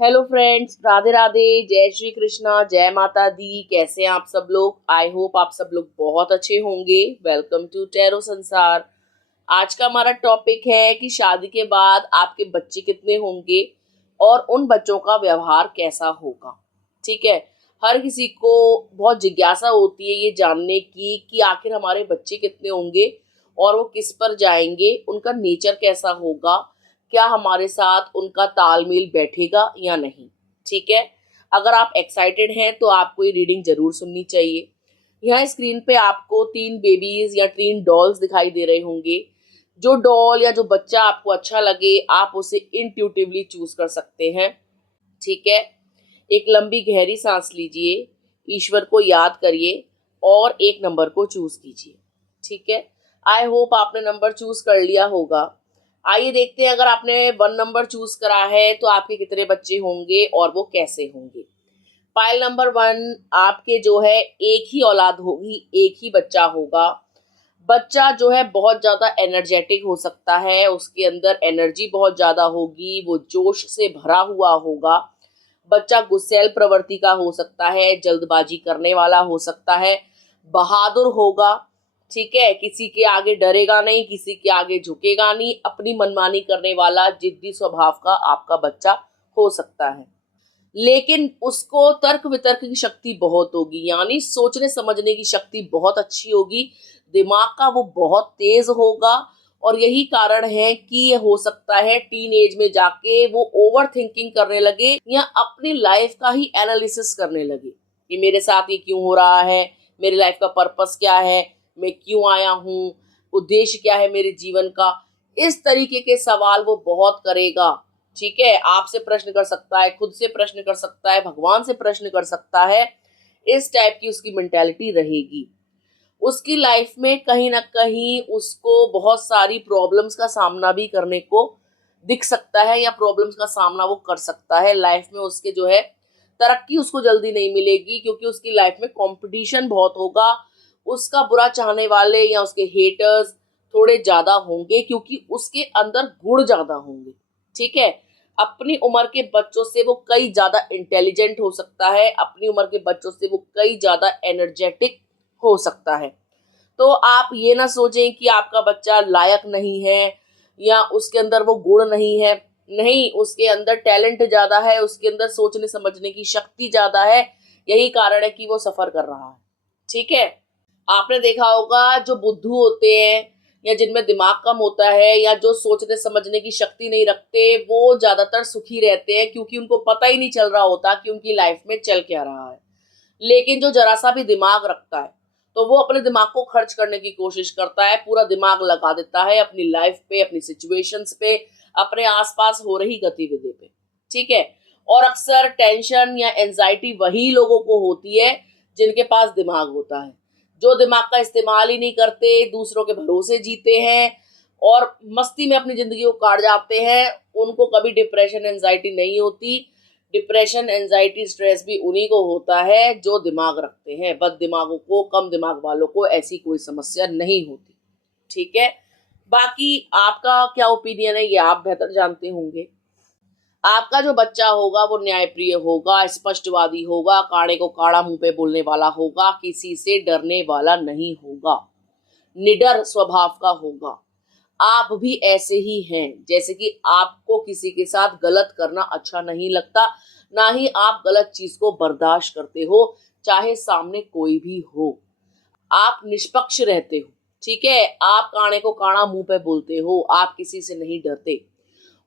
Hello friends, Radhe Radhe, जय श्री कृष्णा, जय माता दी। कैसे हैं आप सब लोग? आई होप आप सब लोग बहुत अच्छे होंगे। वेलकम टू टैरो संसार। आज का हमारा टॉपिक है कि शादी के बाद आपके बच्चे कितने होंगे और उन बच्चों का व्यवहार कैसा होगा। ठीक है। हर किसी को बहुत जिज्ञासा होती है ये जानने की कि आखिर हमारे बच्चे कितने होंगे और वो किस पर जाएंगे, उनका नेचर कैसा होगा, क्या हमारे साथ उनका तालमेल बैठेगा या नहीं। ठीक है। अगर आप एक्साइटेड हैं तो आपको ये रीडिंग जरूर सुननी चाहिए। यहाँ स्क्रीन पे आपको 3 बेबीज या 3 डॉल्स दिखाई दे रहे होंगे। जो डॉल या जो बच्चा आपको अच्छा लगे आप उसे इंट्यूटिवली चूज कर सकते हैं। ठीक है। एक लंबी गहरी सांस लीजिए, ईश्वर को याद करिए और एक नंबर को चूज कीजिए। ठीक है। आई होप आपने नंबर चूज कर लिया होगा। आइए देखते हैं, अगर आपने 1 नंबर चूज करा है तो आपके कितने बच्चे होंगे और वो कैसे होंगे। फाइल नंबर 1, आपके जो है एक ही औलाद होगी, एक ही बच्चा होगा। बच्चा जो है बहुत ज्यादा एनर्जेटिक हो सकता है, उसके अंदर एनर्जी बहुत ज्यादा होगी, वो जोश से भरा हुआ होगा। बच्चा गुस्सैल प्रवृत्ति का हो सकता है, जल्दबाजी करने वाला हो सकता है, बहादुर होगा। ठीक है। किसी के आगे डरेगा नहीं, किसी के आगे झुकेगा नहीं, अपनी मनमानी करने वाला जिद्दी स्वभाव का आपका बच्चा हो सकता है। लेकिन उसको तर्क वितर्क की शक्ति बहुत होगी, यानी सोचने समझने की शक्ति बहुत अच्छी होगी। दिमाग का वो बहुत तेज होगा और यही कारण है कि ये हो सकता है टीन एज में जाके वो ओवर थिंकिंग करने लगे या अपनी लाइफ का ही एनालिसिस करने लगे कि मेरे साथ ये क्यों हो रहा है, मेरी लाइफ का पर्पस क्या है, मैं क्यों आया हूँ, उद्देश्य क्या है मेरे जीवन का। इस तरीके के सवाल वो बहुत करेगा। ठीक है। आपसे प्रश्न कर सकता है, खुद से प्रश्न कर सकता है, भगवान से प्रश्न कर सकता है। इस टाइप की उसकी मेंटालिटी रहेगी। उसकी लाइफ में कहीं ना कहीं उसको बहुत सारी प्रॉब्लम्स का सामना भी करने को दिख सकता है या प्रॉब्लम्स का सामना वो कर सकता है। लाइफ में उसके जो है तरक्की उसको जल्दी नहीं मिलेगी, क्योंकि उसकी लाइफ में कंपटीशन बहुत होगा। उसका बुरा चाहने वाले या उसके हेटर्स थोड़े ज्यादा होंगे, क्योंकि उसके अंदर गुण ज्यादा होंगे। ठीक है। अपनी उम्र के बच्चों से वो कई ज्यादा इंटेलिजेंट हो सकता है, अपनी उम्र के बच्चों से वो कई ज्यादा एनर्जेटिक हो सकता है। तो आप ये ना सोचें कि आपका बच्चा लायक नहीं है या उसके अंदर वो गुण नहीं है। नहीं, उसके अंदर टैलेंट ज्यादा है, उसके अंदर सोचने समझने की शक्ति ज्यादा है। यही कारण है कि वो सफर कर रहा है। ठीक है। आपने देखा होगा जो बुद्धू होते हैं या जिनमें दिमाग कम होता है या जो सोचने समझने की शक्ति नहीं रखते, वो ज्यादातर सुखी रहते हैं, क्योंकि उनको पता ही नहीं चल रहा होता कि उनकी लाइफ में चल क्या रहा है। लेकिन जो जरा सा भी दिमाग रखता है तो वो अपने दिमाग को खर्च करने की कोशिश करता है, पूरा दिमाग लगा देता है अपनी लाइफ पे, अपनी सिचुएशंस पे, अपने आसपास हो रही गतिविधि पे। ठीक है। और अक्सर टेंशन या एंजाइटी वही लोगों को होती है जिनके पास दिमाग होता है। जो दिमाग का इस्तेमाल ही नहीं करते, दूसरों के भरोसे जीते हैं और मस्ती में अपनी जिंदगी को काट जाते हैं, उनको कभी डिप्रेशन एंजाइटी नहीं होती। डिप्रेशन एंजाइटी स्ट्रेस भी उन्हीं को होता है जो दिमाग रखते हैं। बद दिमागों को, कम दिमाग वालों को ऐसी कोई समस्या नहीं होती। ठीक है। बाकी आपका क्या ओपिनियन है ये आप बेहतर जानते होंगे। आपका जो बच्चा होगा वो न्यायप्रिय होगा, स्पष्टवादी होगा, काड़े को काड़ा मुंह पे बोलने वाला होगा, किसी से डरने वाला नहीं होगा, निडर स्वभाव का होगा। आप भी ऐसे ही हैं, जैसे कि आपको किसी के साथ गलत करना अच्छा नहीं लगता, ना ही आप गलत चीज को बर्दाश्त करते हो, चाहे सामने कोई भी हो। आप निष्पक्ष रहते हो। ठीक है। आप काणे को काणा मुंह पे बोलते हो, आप किसी से नहीं डरते।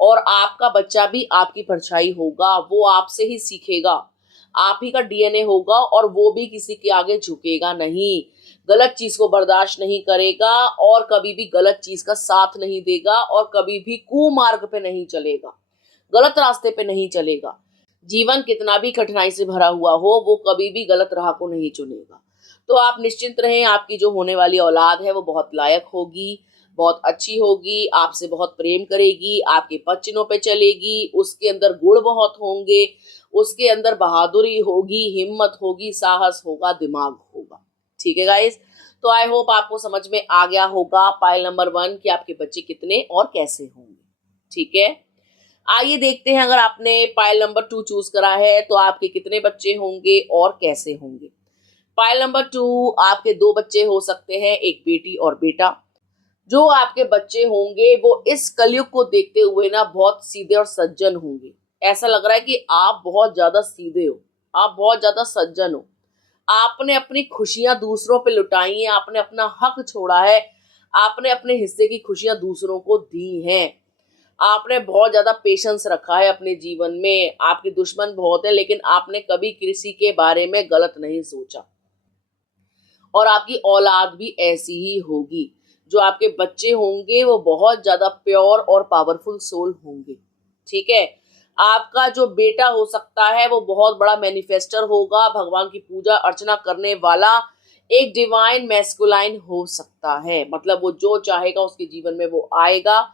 और आपका बच्चा भी आपकी परछाई होगा, वो आपसे ही सीखेगा, आप ही का डीएनए होगा और वो भी किसी के आगे झुकेगा नहीं, गलत चीज को बर्दाश्त नहीं करेगा और कभी भी गलत चीज का साथ नहीं देगा और कभी भी कुमार्ग पे नहीं चलेगा, गलत रास्ते पे नहीं चलेगा। जीवन कितना भी कठिनाई से भरा हुआ हो, वो कभी भी गलत राह को नहीं चुनेगा। तो आप निश्चिंत रहें, आपकी जो होने वाली औलाद है वो बहुत लायक होगी, बहुत अच्छी होगी, आपसे बहुत प्रेम करेगी, आपके पद पे चलेगी, उसके अंदर गुण बहुत होंगे, उसके अंदर बहादुरी होगी, हिम्मत होगी, साहस होगा, दिमाग होगा। ठीक है गाइस। तो आई होप आपको समझ में आ गया होगा पाइल नंबर 1 कि आपके बच्चे कितने और कैसे होंगे। ठीक है। आइए देखते हैं, अगर आपने पाइल नंबर 2 चूज करा है तो आपके कितने बच्चे होंगे और कैसे होंगे। पाइल नंबर 2, आपके 2 बच्चे हो सकते हैं, एक बेटी और बेटा। जो आपके बच्चे होंगे वो इस कलयुग को देखते हुए ना बहुत सीधे और सज्जन होंगे। ऐसा लग रहा है कि आप बहुत ज्यादा सीधे हो, आप बहुत ज्यादा सज्जन हो। आपने अपनी खुशियां दूसरों पे लुटाई हैं, आपने अपना हक छोड़ा है, आपने अपने हिस्से की खुशियां दूसरों को दी हैं। आपने बहुत ज्यादा पेशेंस रखा है अपने जीवन में। आपके दुश्मन बहुत है, लेकिन आपने कभी किसी के बारे में गलत नहीं सोचा। और आपकी औलाद भी ऐसी ही होगी। जो आपके बच्चे होंगे वो बहुत ज्यादा प्योर और पावरफुल सोल होंगे। ठीक है। आपका जो बेटा हो सकता है वो बहुत बड़ा मैनिफेस्टर होगा, भगवान की पूजा अर्चना करने वाला एक डिवाइन मैस्कुलाइन हो सकता है। मतलब वो जो चाहेगा उसके जीवन में वो आएगा।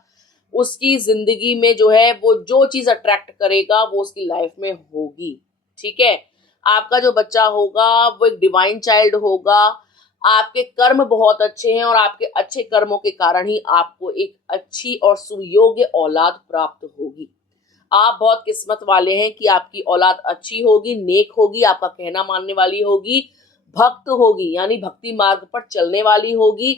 उसकी जिंदगी में जो है वो जो चीज अट्रैक्ट करेगा वो उसकी लाइफ में होगी। ठीक है। आपका जो बच्चा होगा वो एक डिवाइन चाइल्ड होगा। आपके कर्म बहुत अच्छे हैं और आपके अच्छे कर्मों के कारण ही आपको एक अच्छी और सुयोग्य औलाद प्राप्त होगी। आप बहुत किस्मत वाले हैं कि आपकी औलाद अच्छी होगी, नेक होगी, आपका कहना मानने वाली होगी, भक्त होगी, यानी भक्ति मार्ग पर चलने वाली होगी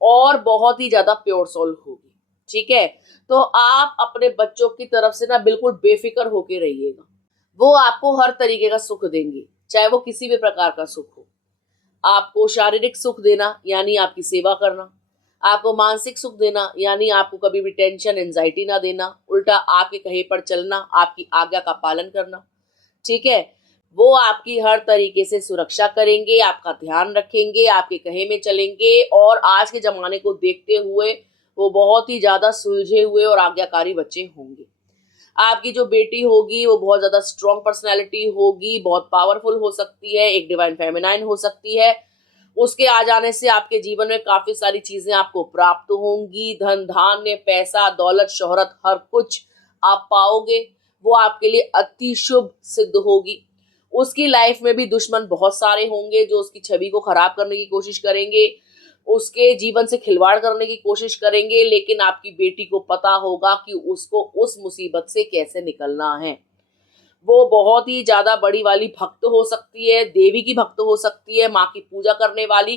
और बहुत ही ज्यादा प्योर सोल होगी। ठीक है। तो आप अपने बच्चों की तरफ से ना बिल्कुल बेफिक्र होके रहिएगा। वो आपको हर तरीके का सुख देंगे, चाहे वो किसी भी प्रकार का सुख हो। आपको शारीरिक सुख देना यानी आपकी सेवा करना, आपको मानसिक सुख देना यानी आपको कभी भी टेंशन एंजाइटी ना देना, उल्टा आपके कहे पर चलना, आपकी आज्ञा का पालन करना। ठीक है। वो आपकी हर तरीके से सुरक्षा करेंगे, आपका ध्यान रखेंगे, आपके कहे में चलेंगे और आज के जमाने को देखते हुए वो बहुत ही ज्यादा सुलझे हुए और आज्ञाकारी बच्चे होंगे। आपकी जो बेटी होगी वो बहुत ज्यादा स्ट्रॉन्ग पर्सनैलिटी होगी, बहुत पावरफुल हो सकती है, एक डिवाइन फेमिनाइन हो सकती है। उसके आ जाने से आपके जीवन में काफी सारी चीजें आपको प्राप्त होंगी, धन धान्य पैसा दौलत शोहरत हर कुछ आप पाओगे। वो आपके लिए अति शुभ सिद्ध होगी। उसकी लाइफ में भी दुश्मन बहुत सारे होंगे जो उसकी छवि को खराब करने की कोशिश करेंगे, उसके जीवन से खिलवाड़ करने की कोशिश करेंगे, लेकिन आपकी बेटी को पता होगा कि उसको उस मुसीबत से कैसे निकलना है। वो बहुत ही ज्यादा बड़ी वाली भक्त हो सकती है, देवी की भक्त हो सकती है, माँ की पूजा करने वाली,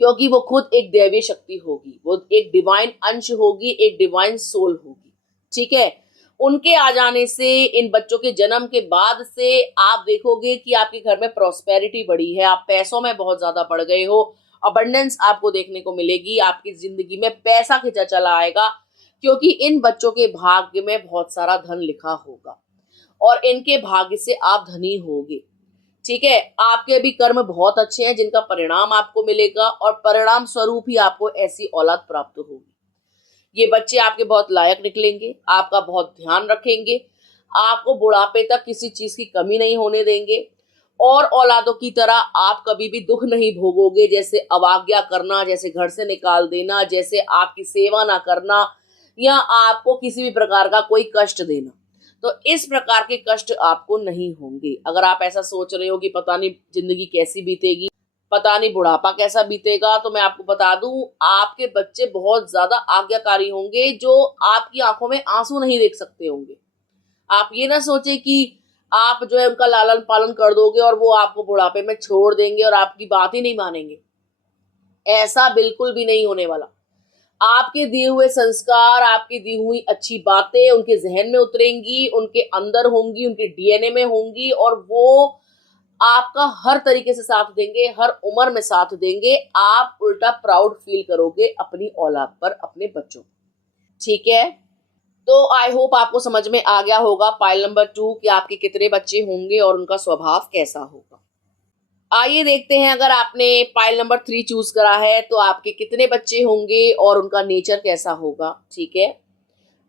क्योंकि वो खुद एक दैवीय शक्ति होगी, वो एक डिवाइन अंश होगी, एक डिवाइन सोल होगी। ठीक है। उनके आ जाने से, इन बच्चों के जन्म के बाद से आप देखोगे कि आपके घर में प्रॉस्पेरिटी बढ़ी है, आप पैसों में बहुत ज्यादा बढ़ गए हो, अबंडेंस आपको देखने को मिलेगी, आपकी जिंदगी में पैसा खिंचा चला आएगा, क्योंकि इन बच्चों के भाग्य में बहुत सारा धन लिखा होगा और इनके भाग्य से आप धनी होगे। ठीक है। आपके भी कर्म बहुत अच्छे हैं जिनका परिणाम आपको मिलेगा और परिणाम स्वरूप ही आपको ऐसी औलाद प्राप्त होगी। ये बच्चे आपके बहुत लायक निकलेंगे, आपका बहुत ध्यान रखेंगे, आपको बुढ़ापे तक किसी चीज की कमी नहीं होने देंगे और औलादों की तरह आप कभी भी दुख नहीं भोगोगे, जैसे अवज्ञा करना, जैसे घर से निकाल देना, जैसे आपकी सेवा ना करना या आपको किसी भी प्रकार का कोई कष्ट देना। तो इस प्रकार के कष्ट आपको नहीं होंगे। अगर आप ऐसा सोच रहे हो कि पता नहीं जिंदगी कैसी बीतेगी, पता नहीं बुढ़ापा कैसा बीतेगा, तो मैं आपको बता दूं आपके बच्चे बहुत ज्यादा आज्ञाकारी होंगे जो आपकी आंखों में आंसू नहीं देख सकते होंगे। आप ये ना सोचे कि आप जो है उनका लालन पालन कर दोगे और वो आपको बुढ़ापे में छोड़ देंगे और आपकी बात ही नहीं मानेंगे। ऐसा बिल्कुल भी नहीं होने वाला। आपके दिए हुए संस्कार, आपकी दी हुई अच्छी बातें उनके जहन में उतरेंगी, उनके अंदर होंगी, उनके डीएनए में होंगी और वो आपका हर तरीके से साथ देंगे, हर उम्र में साथ देंगे। आप उल्टा प्राउड फील करोगे अपनी औलाद पर, अपने बच्चों। ठीक है। तो आई होप आपको समझ में आ गया होगा पाइल नंबर 2 कि आपके कितने बच्चे होंगे और उनका स्वभाव कैसा होगा। आइए देखते हैं, अगर आपने पाइल नंबर 3 चूज करा है तो आपके कितने बच्चे होंगे और उनका नेचर कैसा होगा। ठीक है।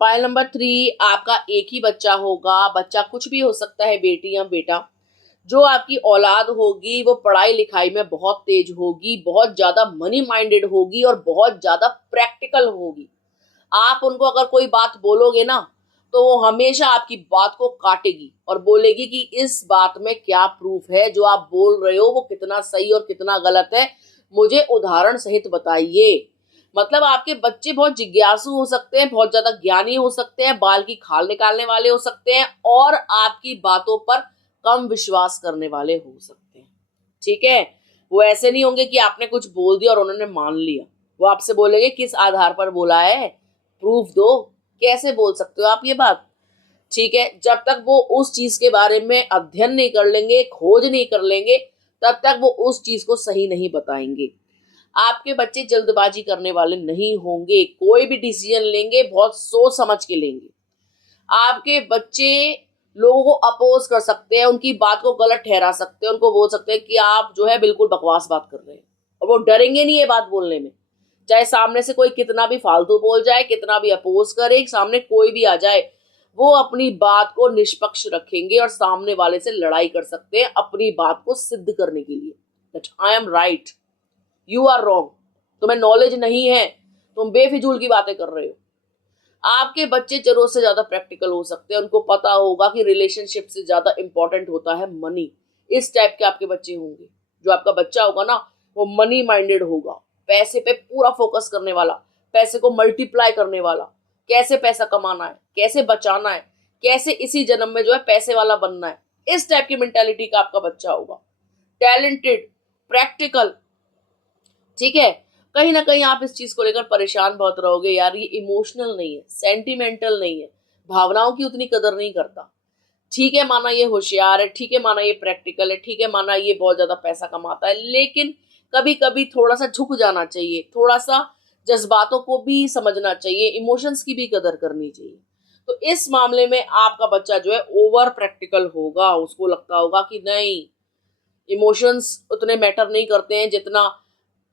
पाइल नंबर 3, आपका एक ही बच्चा होगा। बच्चा कुछ भी हो सकता है, बेटी या बेटा। जो आपकी औलाद होगी वो पढ़ाई लिखाई में बहुत तेज होगी, बहुत ज्यादा मनी माइंडेड होगी और बहुत ज्यादा प्रैक्टिकल होगी। आप उनको अगर कोई बात बोलोगे ना तो वो हमेशा आपकी बात को काटेगी और बोलेगी कि इस बात में क्या प्रूफ है, जो आप बोल रहे हो वो कितना सही और कितना गलत है, मुझे उदाहरण सहित बताइए। मतलब आपके बच्चे बहुत जिज्ञासु हो सकते हैं, बहुत ज्यादा ज्ञानी हो सकते हैं, बाल की खाल निकालने वाले हो सकते हैं और आपकी बातों पर कम विश्वास करने वाले हो सकते हैं। ठीक है, वो ऐसे नहीं होंगे कि आपने कुछ बोल दिया और उन्होंने मान लिया। वो आपसे बोलेंगे किस आधार पर बोला है, प्रूफ दो, कैसे बोल सकते हो आप ये बात। ठीक है, जब तक वो उस चीज के बारे में अध्ययन नहीं कर लेंगे, खोज नहीं कर लेंगे, तब तक वो उस चीज को सही नहीं बताएंगे। आपके बच्चे जल्दबाजी करने वाले नहीं होंगे, कोई भी डिसीजन लेंगे बहुत सोच समझ के लेंगे। आपके बच्चे लोगों को अपोज कर सकते हैं, उनकी बात को गलत ठहरा सकते हैं, उनको बोल सकते हैं कि आप जो है बिल्कुल बकवास बात कर रहे हैं, और वो डरेंगे नहीं ये बात बोलने में। चाहे सामने से कोई कितना भी फालतू बोल जाए, कितना भी अपोज करे, सामने कोई भी आ जाए, वो अपनी बात को निष्पक्ष रखेंगे और सामने वाले से लड़ाई कर सकते हैं अपनी बात को सिद्ध करने के लिए, that I am right, you are wrong, तुम्हें नॉलेज नहीं है, तुम बेफिजूल की बातें कर रहे हो। आपके बच्चे जरूरत से ज्यादा प्रैक्टिकल हो सकते हैं, उनको पता होगा कि रिलेशनशिप से ज्यादा इंपॉर्टेंट होता है मनी। इस टाइप के आपके बच्चे होंगे। जो आपका बच्चा होगा ना, वो मनी माइंडेड होगा, पैसे पे पूरा फोकस करने वाला, पैसे को मल्टीप्लाई करने वाला, कैसे पैसा कमाना है, कैसे बचाना है, कैसे इसी जन्म में जो है पैसे वाला बनना है, इस टाइप की मेंटालिटी का आपका बच्चा होगा। Talented, practical. ठीक है, कहीं ना कहीं आप इस चीज को लेकर परेशान बहुत रहोगे, यार ये इमोशनल नहीं है, सेंटिमेंटल नहीं है, भावनाओं की उतनी कदर नहीं करता। ठीक है, माना ये होशियार है, ठीक है माना ये प्रैक्टिकल है, ठीक है माना ये बहुत ज्यादा पैसा कमाता है, लेकिन कभी कभी थोड़ा सा झुक जाना चाहिए, थोड़ा सा जज्बातों को भी समझना चाहिए, इमोशंस की भी कदर करनी चाहिए। तो इस मामले में आपका बच्चा जो है ओवर प्रैक्टिकल होगा, उसको लगता होगा कि नहीं, इमोशंस उतने मैटर नहीं करते हैं जितना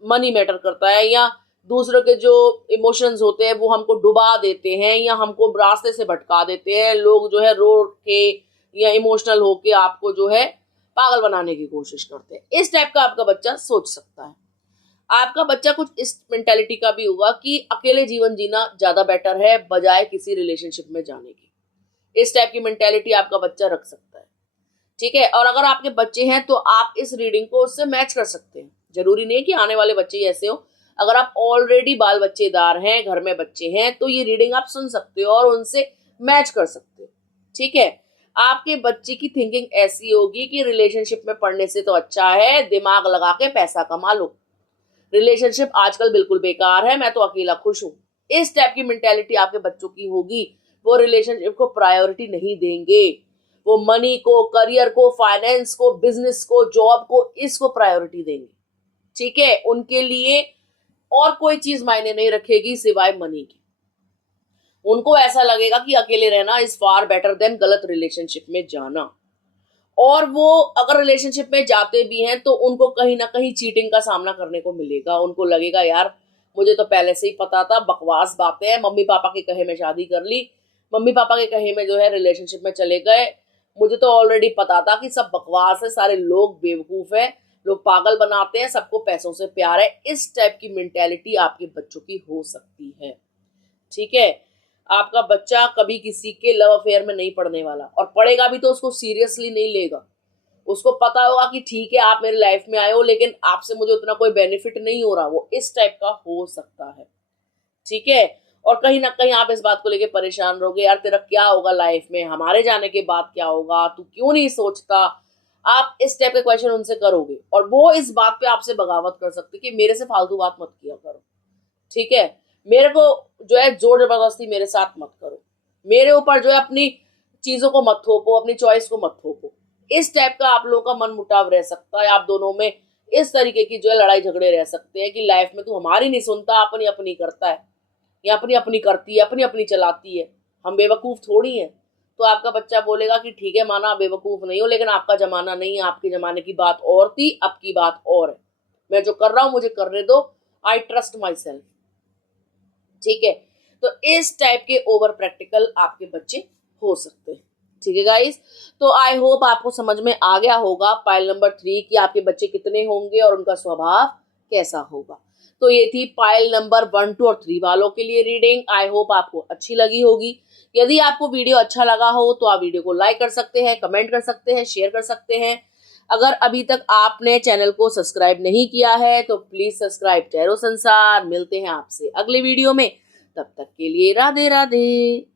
मनी मैटर करता है, या दूसरों के जो इमोशंस होते हैं वो हमको डुबा देते हैं या हमको रास्ते से भटका देते हैं। लोग जो है रो के या इमोशनल होके आपको जो है पागल बनाने की कोशिश करते हैं। इस टाइप का आपका बच्चा सोच सकता है। आपका बच्चा कुछ इस मेंटालिटी का भी होगा कि अकेले जीवन जीना ज्यादा बेटर है बजाय किसी रिलेशनशिप में जाने की। इस टाइप की मेंटालिटी आपका बच्चा रख सकता है। ठीक है, और अगर आपके बच्चे हैं तो आप इस रीडिंग को उससे मैच कर सकते हैं। जरूरी नहीं कि आने वाले बच्चे ऐसे हो। अगर आप ऑलरेडी बाल बच्चेदार हैं, घर में बच्चे हैं, तो ये रीडिंग आप सुन सकते हो और उनसे मैच कर सकते हो। ठीक है, आपके बच्चे की थिंकिंग ऐसी होगी कि रिलेशनशिप में पढ़ने से तो अच्छा है दिमाग लगा के पैसा कमा लो, रिलेशनशिप आजकल बिल्कुल बेकार है, मैं तो अकेला खुश हूं। इस टाइप की मेंटेलिटी आपके बच्चों की होगी। वो रिलेशनशिप को प्रायोरिटी नहीं देंगे, वो मनी को, करियर को, फाइनेंस को, बिजनेस को, जॉब को, इसको प्रायोरिटी देंगे। ठीक है, उनके लिए और कोई चीज मायने नहीं रखेगी सिवाय मनी की। उनको ऐसा लगेगा कि अकेले रहना इज फार बेटर देन गलत रिलेशनशिप में जाना। और वो अगर रिलेशनशिप में जाते भी हैं तो उनको कहीं ना कहीं चीटिंग का सामना करने को मिलेगा। उनको लगेगा यार मुझे तो पहले से ही पता था, बकवास बातें हैं, मम्मी पापा के कहे में शादी कर ली, मम्मी पापा के कहे में जो है रिलेशनशिप में चले गए, मुझे तो ऑलरेडी पता था कि सब बकवास है, सारे लोग बेवकूफ है, लोग पागल बनाते हैं, सबको पैसों से प्यार है। इस टाइप की मेंटेलिटी आपके बच्चों की हो सकती है। ठीक है, आपका बच्चा कभी किसी के लव अफेयर में नहीं पड़ने वाला, और पढ़ेगा भी तो उसको सीरियसली नहीं लेगा। उसको पता होगा कि ठीक है आप मेरी लाइफ में आए हो, लेकिन आपसे मुझे उतना कोई बेनिफिट नहीं हो रहा। वो इस टाइप का हो सकता है। ठीक है, और कहीं ना कहीं आप इस बात को लेके परेशान रहोगे, यार तेरा क्या होगा लाइफ में, हमारे जाने के बाद क्या होगा, तू क्यों नहीं सोचता। आप इस टाइप के क्वेश्चन उनसे करोगे और वो इस बात पे आपसे बगावत कर सकते कि मेरे से फालतू बात मत किया करो। ठीक है, मेरे को जो है जोर जबरदस्ती मेरे साथ मत करो, मेरे ऊपर जो है अपनी चीजों को मत थोपो, अपनी चॉइस को मत थोपो। इस टाइप का आप लोगों का मन मुटाव रह सकता है। आप दोनों में इस तरीके की जो है लड़ाई झगड़े रह सकते हैं कि लाइफ में तू हमारी नहीं सुनता, अपनी अपनी करता है, या अपनी अपनी करती है, अपनी अपनी चलाती है, हम बेवकूफ थोड़ी हैं। तो आपका बच्चा बोलेगा कि ठीक है माना आप बेवकूफ नहीं हो, लेकिन आपका जमाना नहीं है, आपके जमाने की बात और थी, अब की बात और है, मैं जो कर रहा हूं मुझे करने दो, आई ट्रस्ट माई सेल्फ। ठीक है, तो इस टाइप के ओवर प्रैक्टिकल आपके बच्चे हो सकते हैं। ठीक है गाइस, तो आई होप आपको समझ में आ गया होगा पाइल नंबर 3 कि आपके बच्चे कितने होंगे और उनका स्वभाव कैसा होगा। तो ये थी पाइल नंबर 1, 2 और 3 वालों के लिए रीडिंग। आई होप आपको अच्छी लगी होगी। यदि आपको वीडियो अच्छा लगा हो तो आप वीडियो को लाइक कर सकते हैं, कमेंट कर सकते हैं, शेयर कर सकते हैं। अगर अभी तक आपने चैनल को सब्सक्राइब नहीं किया है तो प्लीज सब्सक्राइब टैरो संसार। मिलते हैं आपसे अगले वीडियो में, तब तक के लिए राधे राधे।